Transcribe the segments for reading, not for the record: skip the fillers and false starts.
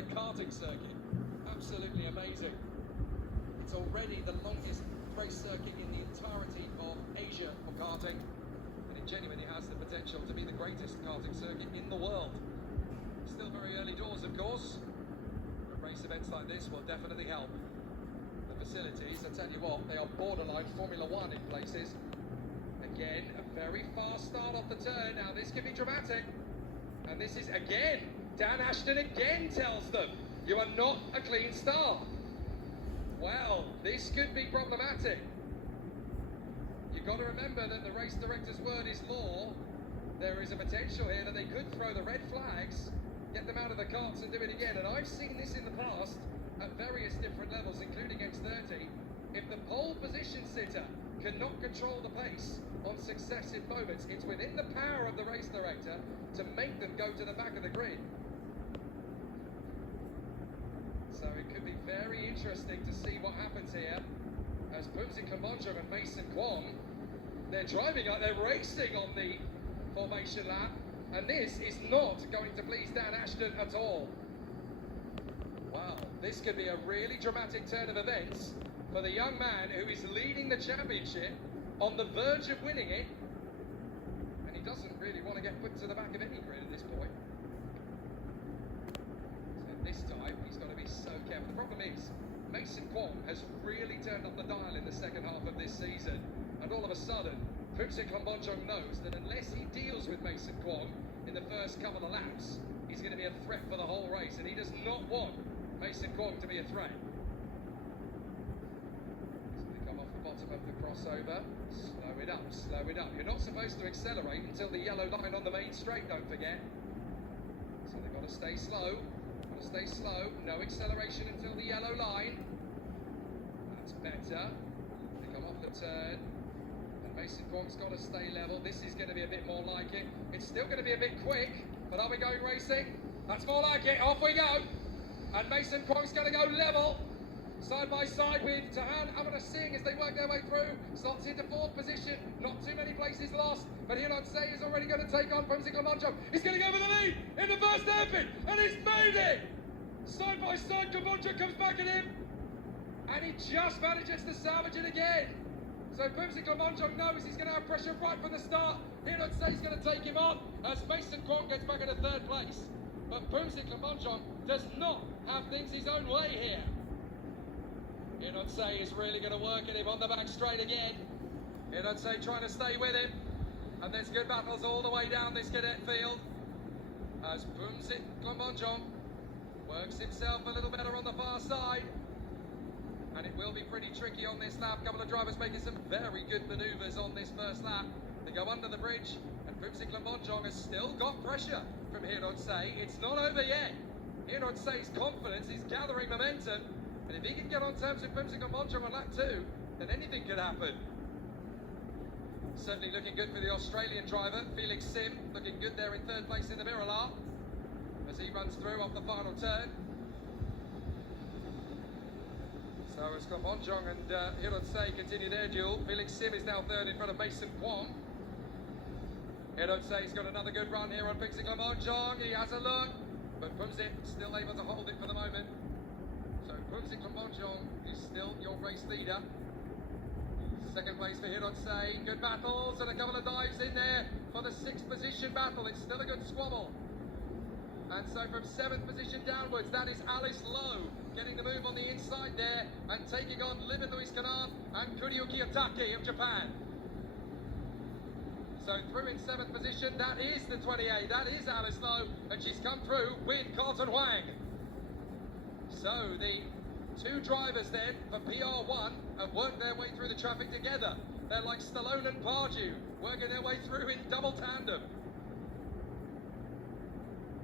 a karting circuit. Absolutely amazing. It's already the longest race circuit in the entirety of Asia for karting, and it genuinely has the potential to be the greatest karting circuit in the world. Still very early doors, of course, but race events like this will definitely help. The facilities, I tell you what, they are borderline Formula One in places. Again, a very fast start off the turn. Now this could be dramatic. And this is again, Dan Ashton again tells them, you are not a clean start. Well, this could be problematic. You've got to remember that the race director's word is law. There is a potential here that they could throw the red flags, get them out of the carts and do it again. And I've seen this in the past at various different levels, including X30. If the pole position sitter cannot control the pace on successive moments, it's within the power of the race director to make them go to the back of the grid. So it could be very interesting to see what happens here as Pumzi Kamonjong and Mason Kwong, they're driving like they're racing on the formation lap, and this is not going to please Dan Ashton at all. Wow, this could be a really dramatic turn of events for the young man who is leading the championship, on the verge of winning it, and he doesn't really want to get put to the back of any grid at this point. So this time he's got to be so careful. The problem is Mason Kwong has really turned up the dial in the second half of this season, and all of a sudden Pumzi Kamonjong knows that unless he deals with Mason Kwong in the first couple of laps, he's going to be a threat for the whole race, and he does not want Mason Kwong to be a threat. Bottom of the crossover, slow it up, slow it up. You're not supposed to accelerate until the yellow line on the main straight, don't forget. So they've got to stay slow, no acceleration until the yellow line. That's better. They come off the turn, and Mason Kwong's got to stay level. This is going to be a bit more like it. It's still going to be a bit quick, but are we going racing? That's more like it, off we go. And Mason Kwong's going to go level. Side by side with Tahan Amana Singh as they work their way through. Slots into fourth position. Not too many places lost. But Hiron Say is already going to take on Pumzi Kamonjong. He's going to go for the lead in the first hairpin. And he's made it! Side by side, Kamonjong comes back at him. And he just manages to salvage it again. So Pumzi Kamonjong knows he's going to have pressure right from the start. Hiron Say is going to take him on as Mason Kwong gets back into third place. But Pumzi Kamonjong does not have things his own way here. Hiron Say is really going to work at him on the back straight again. Hiron Say trying to stay with him. And there's good battles all the way down this cadet field as Pumzi Kamonjong works himself a little better on the far side. And it will be pretty tricky on this lap. A couple of drivers making some very good manoeuvres on this first lap. They go under the bridge, and Pumzi Kamonjong has still got pressure from Hiron Say. It's not over yet. Hiron Say's confidence is gathering momentum. And if he can get on terms with Pumzi Kamonjong on lap 2, then anything could happen. Certainly looking good for the Australian driver, Felix Sim, looking good there in third place in the Miralar as he runs through off the final turn. So as Kamonjong and Hiron Say continue their duel, Felix Sim is now third in front of Mason Kwong. Hiron Say's got another good run here on Pumzi Kamonjong. He has a look, but Pumzi still able to hold it for the moment. So Pumzi Kamonjong is still your race leader. Second place for Hiron Say. Good battles and a couple of dives in there for the 6th position battle. It's still a good squabble. And so from 7th position downwards, that is Alice Lowe getting the move on the inside there and taking on Limit Luis Kanan and Kuriyuki Otake of Japan. So through in 7th position, that is the 28. That is Alice Lowe, and she's come through with Carlton Huang. So the two drivers then for PR1 have worked their way through the traffic together. They're like Stallone and Pardew, working their way through in double tandem.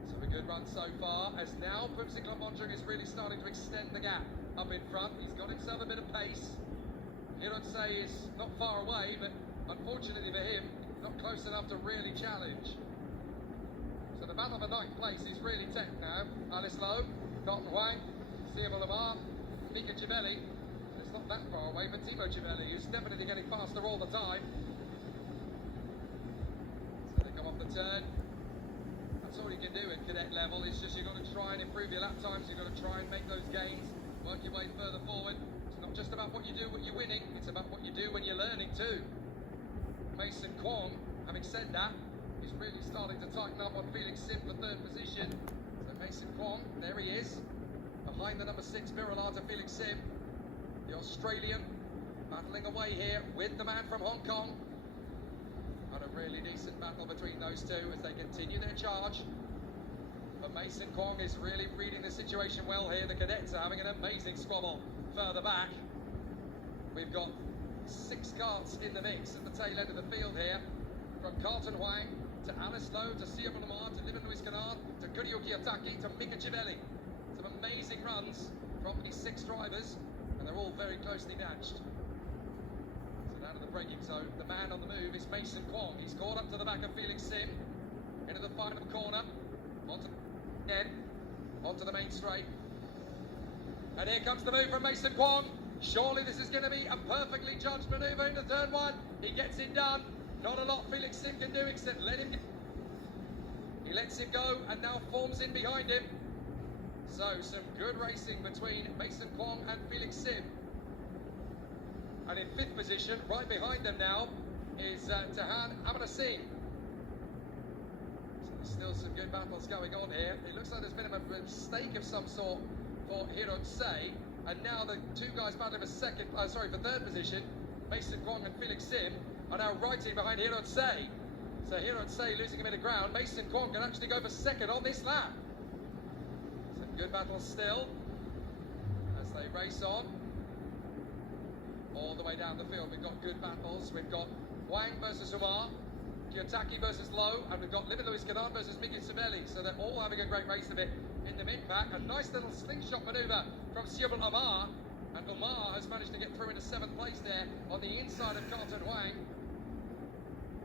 So a good run so far, as now Pumzi Kamonjong is really starting to extend the gap up in front. He's got himself a bit of pace. Hiron Say is not far away, but unfortunately for him, not close enough to really challenge. So the battle for 9th place is really tech now. Alice Lowe, Carlton Huang, Siamo Lamar, Mika Civelli. It's not that far away, but Timo Civelli, who's definitely getting faster all the time. So they come off the turn. That's That's all you can do at cadet level. It's just you've got to try and improve your lap times. You've got to try and make those gains, work your way further forward. It's not just about what you do when you're winning, it's about what you do when you're learning too. Mason Kwong, having said that, is really starting to tighten up on Felix Sim for third position. So Mason Kwong, there he is, behind the number 6 Viralata Felix Sim, the Australian, battling away here with the man from Hong Kong. And a really decent battle between those two as they continue their charge. But Mason Kwong is really reading the situation well here. The cadets are having an amazing squabble further back. We've got 6 carts in the mix at the tail end of the field here. From Carlton Huang to Alice Lowe to Siobhan Lamar to Livin Luis Canard to Kuryo Kiyotaki to Mika Civelli. Some amazing runs from these 6 drivers, and they're all very closely matched. So down to the braking zone, the man on the move is Mason Kwong. He's caught up to the back of Felix Sim into the final corner, onto the main straight. And here comes the move from Mason Kwong. Surely this is going to be a perfectly judged manoeuvre into turn 1. He gets it done. Not a lot Felix Sim can do except let him go. He lets him go and now forms in behind him. So some good racing between Mason Kwong and Felix Sim. And in 5th position, right behind them now, is Tahan Amanasingh. So there's still some good battles going on here. It looks like there's been a mistake of some sort for Hirot Se. And now the 2 guys battling for for 3rd position, Mason Kwong and Felix Sim, are now righting behind Hirot Se. So Hirot Se losing a bit of ground. Mason Kwong can actually go for 2nd on this lap. Some good battles still as they race on. All the way down the field, we've got good battles. We've got Wang versus Umar, Kiyotaki versus Lowe, and we've got Livin Luis Canard versus Mika Civelli. So they're all having a great race of it in the mid-pack. A nice little slingshot manoeuvre from Siobhan Umar, and Umar has managed to get through into 7th place there on the inside of Carlton Huang.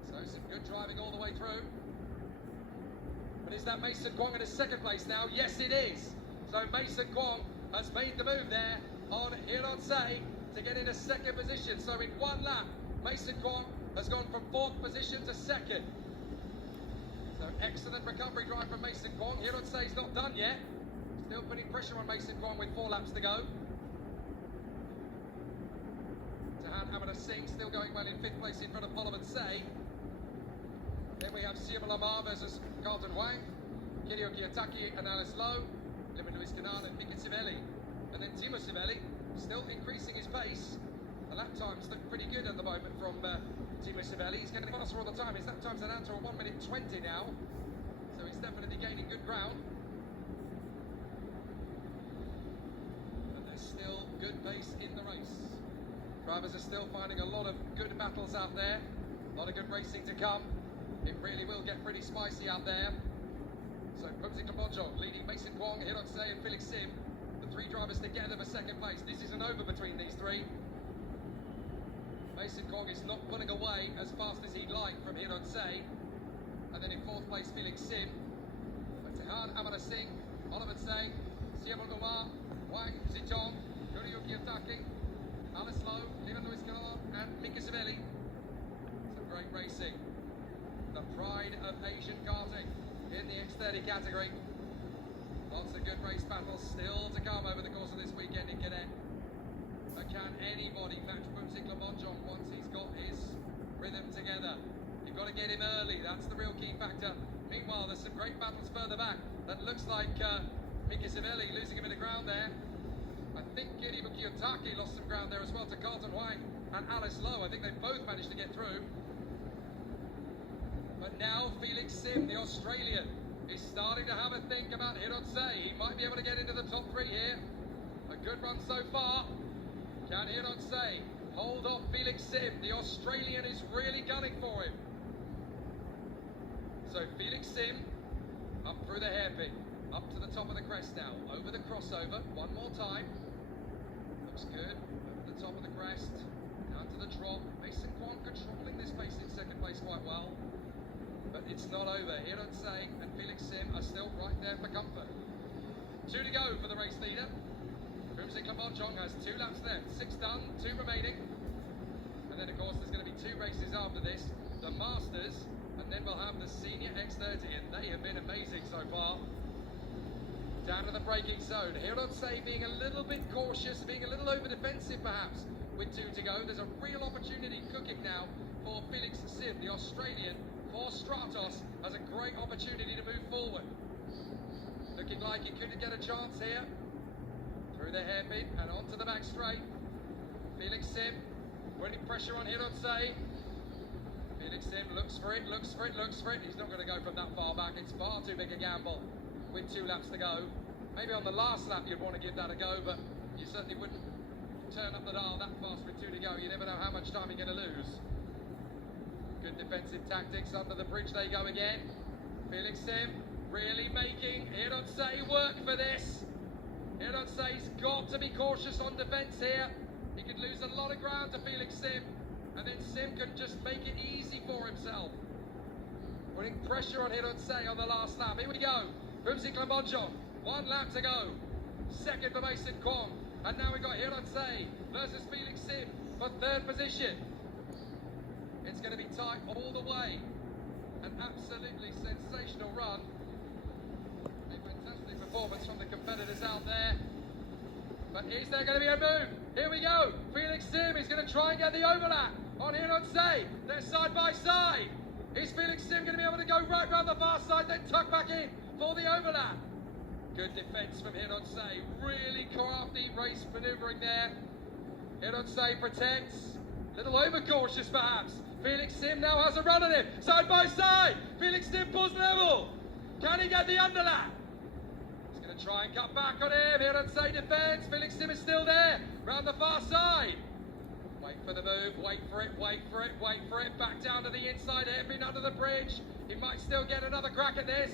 So some good driving all the way through. But is that Mason Kwong in his 2nd place now? Yes, it is. So Mason Kwong has made the move there on Hirot Se to get into 2nd position. So in 1 lap, Mason Kwong has gone from 4th position to 2nd. So excellent recovery drive from Mason Kwong. Hirot Se is not done yet. Still putting pressure on Mason Kwong with 4 laps to go. Tahan Amanasingh still going well in 5th place in front of Polivan Se. Then we have Siobhan Lamar versus Carlton Huang, Kuryo Kiyotaki and Alice Lowe, Livin Luis Canard and Mika Civelli. And then Timo Civelli still increasing his pace. The lap times look pretty good at the moment from Timo Civelli. He's getting faster all the time. His lap times are down to a 1:20 now. So he's definitely gaining good ground. But there's still good pace in the race. Drivers are still finding a lot of good battles out there. A lot of good racing to come. It really will get pretty spicy out there. So Pumsik Kabojong leading Mason Kwong, Hirot Se and Felix Sim. The 3 drivers together for 2nd place. This isn't over between these 3. Mason Kwong is not pulling away as fast as he'd like from Hirot Se. And then in 4th place, Felix Sim. But Tahan Amanasingh, Oliver Se, Siobhan Umar, Wang Zitong, Kuryo Kiyotaki, Alice Lowe, Livin Luis Canard and Mika Civelli. Some great racing. The pride of Asian karting in the X30 category. Lots of good race battles still to come over the course of this weekend in Cadet. But can anybody match Pumsik Kabojong once he's got his rhythm together? You've got to get him early, that's the real key factor. Meanwhile, there's some great battles further back. That looks like Mika Civelli losing a bit of ground there. I think Kuryo Kiyotaki lost some ground there as well to Carlton Huang and Alice Lowe. I think they both managed to get through. But now Felix Sim, the Australian, is starting to have a think about Hirot Se. He might be able to get into the top 3 here. A good run so far. Can Hirot Se hold off Felix Sim? The Australian is really gunning for him. So Felix Sim up through the hairpin, up to the top of the crest now, over the crossover, one more time. Looks good, over the top of the crest, down to the drop. Mason Kwong controlling this pace in 2nd place quite well. But it's not over. Hirot Se and Felix Sim are still right there for comfort. 2 to go for the race leader. Pumsik Kabojong has 2 laps left. 6 done, 2 remaining. And then, of course, there's going to be 2 races after this. The Masters And then we'll have the senior X30, and they have been amazing so far. Down to the braking zone. Here I'd say being a little bit cautious, being a little over defensive perhaps with 2 to go. There's a real opportunity cooking now for Felix Sim, the Australian, for Stratos, has a great opportunity to move forward. Looking like he could get a chance here. Through the hairpin and onto the back straight. Felix Sim, putting pressure on here I'd say. Felix Sim looks for it, looks for it, looks for it. He's not going to go from that far back. It's far too big a gamble with 2 laps to go. Maybe on the last lap you'd want to give that a go, but you certainly wouldn't turn up the dial that fast with 2 to go. You never know how much time you're going to lose. Good defensive tactics. Under the bridge they go again. Felix Sim really making Hironsei work for this. Hironsei's got to be cautious on defence here. He could lose a lot of ground to Felix Sim, and then Sim can just make it easy for himself. Putting pressure on Hironsei on the last lap. Here we go. Bumsi Clemonjon, 1 lap to go. Second for Mason Kwong. And now we've got Hironsei versus Felix Sim for 3rd position. It's going to be tight all the way. An absolutely sensational run. A fantastic performance from the competitors out there. But is there going to be a move? Here we go. Felix Sim is going to try and get the overlap on Hironsei. They're side by side. Is Felix Sim going to be able to go right round the far side, then tuck back in for the overlap? Good defence from Hironsei. Really crafty race manoeuvring there. Hironsei protects. A little overcautious perhaps. Felix Sim now has a run on him. Side by side. Felix Sim pulls level. Can he get the underlap? He's going to try and cut back on him. Hironsei defends. Felix Sim is still there. Round the far side. Wait for the move, wait for it, wait for it, wait for it. Back down to the inside, hairpin under the bridge. He might still get another crack at this.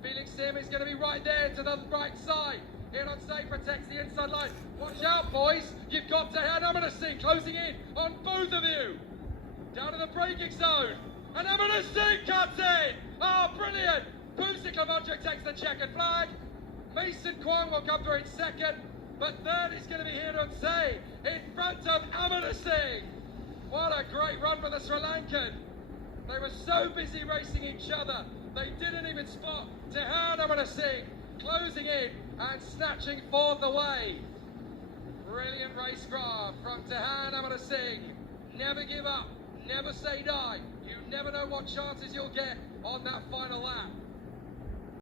Felix Sim is going to be right there to the right side. Hironsei protects the inside line. Watch out, boys. You've got to head. I'm going to see closing in on both of you. Down to the braking zone. And I'm going to see cuts in. Oh, brilliant. Bumsi Clemonjon takes the checkered flag. Mason Kwong will come through in 2nd. But 3rd is going to be Hironsei in front of Amanda Singh. What a great run for the Sri Lankan. They were so busy racing each other, they didn't even spot Tehan Amanda Singh closing in and snatching 4th away. Brilliant racecraft from Tehan Amanda Singh. Never give up, never say die. You never know what chances you'll get on that final lap.